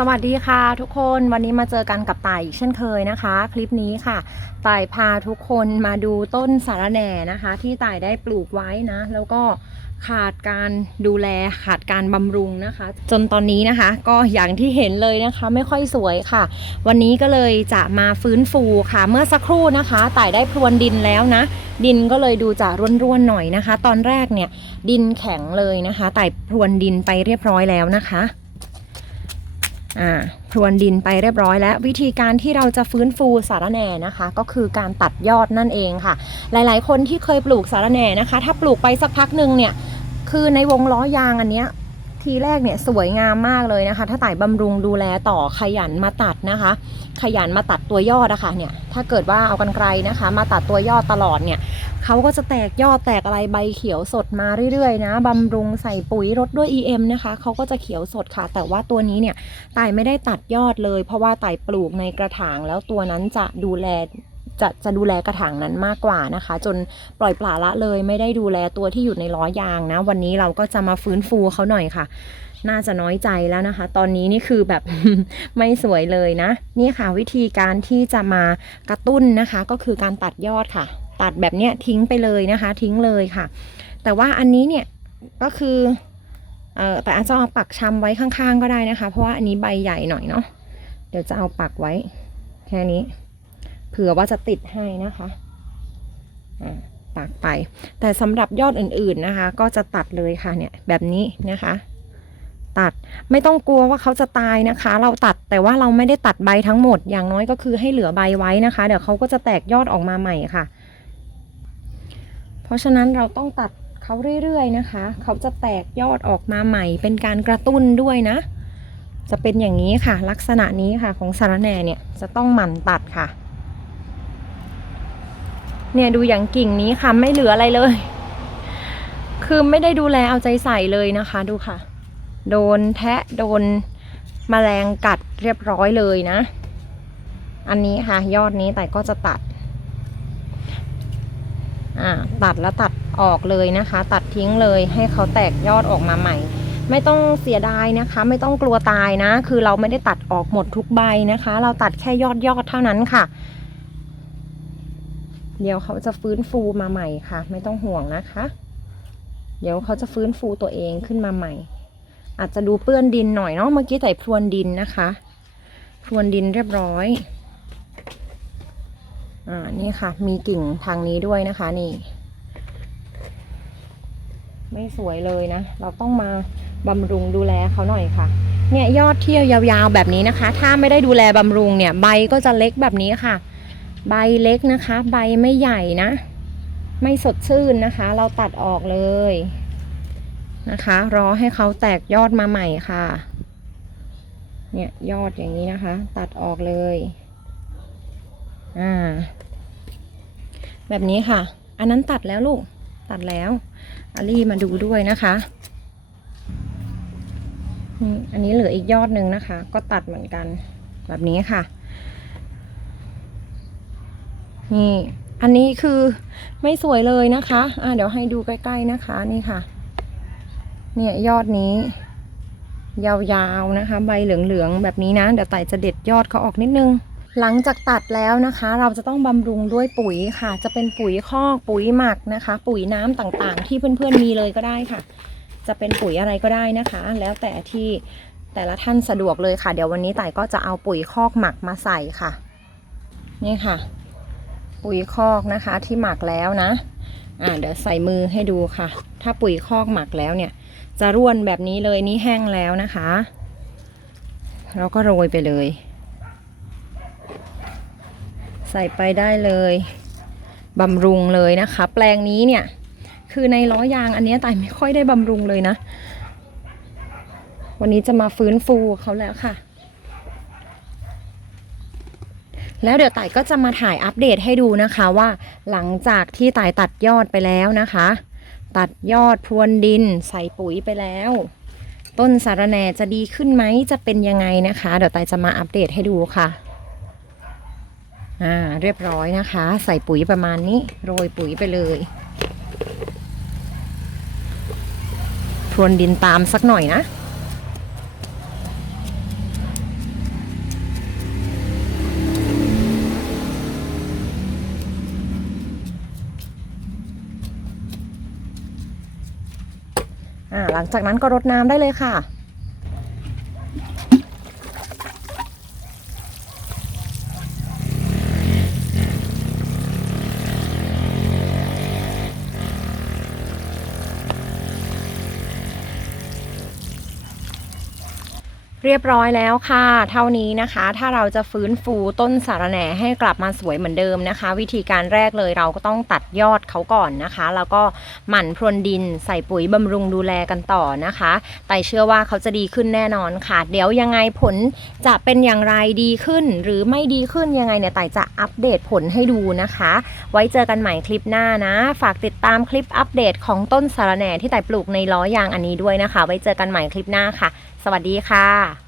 สวัสดีค่ะทุกคนวันนี้มาเจอกันกับต่ายอีกเช่นเคยนะคะ คลิปนี้ค่ะต่ายพาทุกคนมาดูต้นสาระแหน่นะคะ ที่ต่ายได้ปลูกไว้นะ แล้วก็ขาดการดูแลขาดการบำรุงนะคะ จนตอนนี้นะคะ ก็อย่างที่เห็นเลยนะคะ ไม่ค่อยสวยค่ะ วันนี้ก็เลยจะมาฟื้นฟูค่ะ เมื่อสักครู่นะคะต่ายได้พรวนดินแล้วนะ ดินก็เลยดูจะร่วนๆหน่อยนะคะ ตอนแรกเนี่ยดินแข็งเลยนะคะต่ายพรวนดินไปเรียบร้อยแล้วนะคะ อ่าพรวนดินไปเรียบร้อยแล้ว วิธีการที่เราจะฟื้นฟูสารแหน่นะคะ ก็คือการตัดยอดนั่นเองค่ะ หลายๆ คนที่เคยปลูกสารแหน่นะคะ ถ้าปลูกไปสักพักหนึ่งเนี่ยคือในวงล้อยางอันเนี้ย ทีแรกเนี่ยสวยงามมากเลยนะคะ ถ้าต่ายบำรุงดูแลต่อขยันมาตัดนะคะ ขยันมาตัดตัวยอดอะคะเนี่ยถ้าเกิดว่าเอากันไกลนะคะ มาตัดตัวยอดตลอดเนี่ยเขาก็จะแตกยอดแตกอะไรใบเขียวสดมาเรื่อยๆนะบำรุงใส่ปุ๋ยรดด้วย EM นะคะเขาก็จะเขียวสดค่ะ แต่ว่าตัวนี้เนี่ยต่ายไม่ได้ตัดยอดเลย เพราะว่าต่ายปลูกในกระถางแล้วตัวนั้นจะดูแล จะจะดูแลกระถางนั้นมากกว่านะคะ จนปล่อยปละละเลยไม่ได้ดูแลตัวที่อยู่ในล้อยางนะ วันนี้เราก็จะมาฟื้นฟูเขาหน่อยค่ะ น่าจะน้อยใจแล้วนะคะ ตอนนี้นี่คือแบบ ไม่สวยเลยนะ นี่ค่ะวิธีการที่จะมากระตุ้นนะคะ ก็คือการตัดยอดค่ะ ตัดแบบเนี้ยทิ้งไปเลยนะคะ ทิ้งเลยค่ะ แต่ว่าอันนี้เนี่ยก็คือเออแต่อาจจะเอาปักชำไว้ข้างๆก็ได้นะคะ เพราะว่าอันนี้ใบใหญ่หน่อยเนาะเดี๋ยวจะเอาปักไว้แค่นี้ ผื่อว่าจะติดให้นะคะอ่าปักไป แต่สำหรับยอดอื่นๆนะคะ ก็จะตัดเลยค่ะเนี่ยแบบนี้นะคะ ตัดไม่ต้องกลัวว่าเขาจะตายนะคะ เราตัดแต่ว่าเราไม่ได้ตัดใบทั้งหมด อย่างน้อยก็คือให้เหลือใบไว้นะคะ เดี๋ยวเขาก็จะแตกยอดออกมาใหม่ค่ะ เพราะฉะนั้นเราต้องตัดเขาเรื่อยๆนะคะ เขาจะแตกยอดออกมาใหม่ เป็นการกระตุ้นด้วยนะ จะเป็นอย่างนี้ค่ะ ลักษณะนี้ค่ะของสารแหน่เนี่ยจะต้องหมั่นตัดค่ะ เนี่ยดูอย่างกิ่งนี้ค่ะไม่เหลืออะไรเลย คือไม่ได้ดูแลเอาใจใส่เลยนะคะดูค่ะ โดนแทะโดนแมลงกัดเรียบร้อยเลยนะ อันนี้ค่ะ ยอดนี้แต่ก็จะตัด อ่าตัดแล้วตัดออกเลยนะคะ ตัดทิ้งเลยให้เขาแตกยอดออกมาใหม่ ไม่ต้องเสียดายนะคะ ไม่ต้องกลัวตายนะ คือเราไม่ได้ตัดออกหมดทุกใบนะคะ เราตัดแค่ยอดยอดเท่านั้นค่ะ เดี๋ยวเขาจะฟื้นฟูมาใหม่ค่ะ ไม่ต้องห่วงนะคะ เดี๋ยวเขาจะฟื้นฟูตัวเองขึ้นมาใหม่ อาจจะดูเปื้อนดินหน่อยเนาะเมื่อกี้ใส่พรวนดินนะคะพรวนดินเรียบร้อยอ่านี่ค่ะ มีกิ่งทางนี้ด้วยนะคะนี่ ไม่สวยเลยนะ เราต้องมาบำรุงดูแลเขาหน่อยค่ะ เนี่ยยอดเที่ยวยาวๆแบบนี้นะคะ ถ้าไม่ได้ดูแลบำรุงเนี่ยใบก็จะเล็กแบบนี้ค่ะ ใบเล็กนะคะ ใบไม่ใหญ่นะ ไม่สดชื่นนะคะ เราตัดออกเลยนะคะ รอให้เขาแตกยอดมาใหม่ค่ะ เนี่ยยอดอย่างนี้นะคะ ตัดออกเลยอ่าแบบนี้ค่ะ อันนั้นตัดแล้วลูก ตัดแล้วอาลี่มาดูด้วยนะคะอันนี้เหลืออีกยอดหนึ่งนะคะ ก็ตัดเหมือนกันแบบนี้ค่ะ นี่ อันนี้คือไม่สวยเลยนะคะอ่าเดี๋ยวให้ดูใกล้ ๆนะคะนี่ค่ะ เนี่ยยอดนี้ ยาวๆนะคะ ใบเหลืองๆแบบนี้นะเดี๋ยวไต่จะเด็ดยอดเขาออกนิดนึงหลังจากตัดแล้วนะคะ เราจะต้องบำรุงด้วยปุ๋ยค่ะ จะเป็นปุ๋ยคอกปุ๋ยหมักนะคะ ปุ๋ยน้ำต่างๆ ที่เพื่อนๆมีเลยก็ได้ค่ะ จะเป็นปุ๋ยอะไรก็ได้นะคะ แล้วแต่ที่แต่ละท่านสะดวกเลยค่ะ เดี๋ยววันนี้ไต่ก็จะเอาปุ๋ยคอกหมักมาใส่ค่ะ นี่ค่ะ ปุ๋ยคอกนะคะที่หมักแล้วนะ อ่าเดี๋ยวใส่มือให้ดูค่ะ ถ้าปุ๋ยคอกหมักแล้วเนี่ย จะร่วนแบบนี้เลยนี่แห้งแล้วนะคะ เราก็โรยไปเลย ใส่ไปได้เลยบำรุงเลยนะคะ แปลงนี้เนี่ย คือในล้อยางอันนี้ยแต่ไม่ค่อยได้บำรุงเลยนะ วันนี้จะมาฟื้นฟูเขาแล้วค่ะ แล้วเดี๋ยวต่ายก็จะมาถ่ายอัปเดตให้ดูนะคะว่าหลังจากที่ต่ายตัดยอดไปแล้วนะคะ ตัดยอดพรวนดินใส่ปุ๋ยไปแล้ว ต้นสารแหน่จะดีขึ้นไหมจะเป็นยังไงนะคะ เดี๋ยวต่ายจะมาอัปเดตให้ดูค่ะอ่าเรียบร้อยนะคะ ใส่ปุ๋ยประมาณนี้โรยปุ๋ยไปเลยพรวนดินตามสักหน่อยนะ หลังจากนั้นก็รดน้ำได้เลยค่ะ เรียบร้อยแล้วค่ะ เท่านี้นะคะ ถ้าเราจะฟื้นฟูต้นสารแหน่ให้กลับมาสวยเหมือนเดิมนะคะ วิธีการแรกเลยเราก็ต้องตัดยอดเขาก่อนนะคะ แล้วก็หมั่นพรวนดินใส่ปุ๋ยบำรุงดูแลกันต่อนะคะไต่เชื่อว่าเขาจะดีขึ้นแน่นอนค่ะ เดี๋ยวยังไงผลจะเป็นอย่างไรดีขึ้น หรือไม่ดีขึ้นยังไงเนี่ยไต่จะอัปเดตผลให้ดูนะคะ ไว้เจอกันใหม่คลิปหน้านะ ฝากติดตามคลิปอัปเดตของต้นสารแหน่ที่ไต่ปลูกในล้อยางอันนี้ด้วยนะคะ ไว้เจอกันใหม่คลิปหน้าค่ะ สวัสดีค่ะ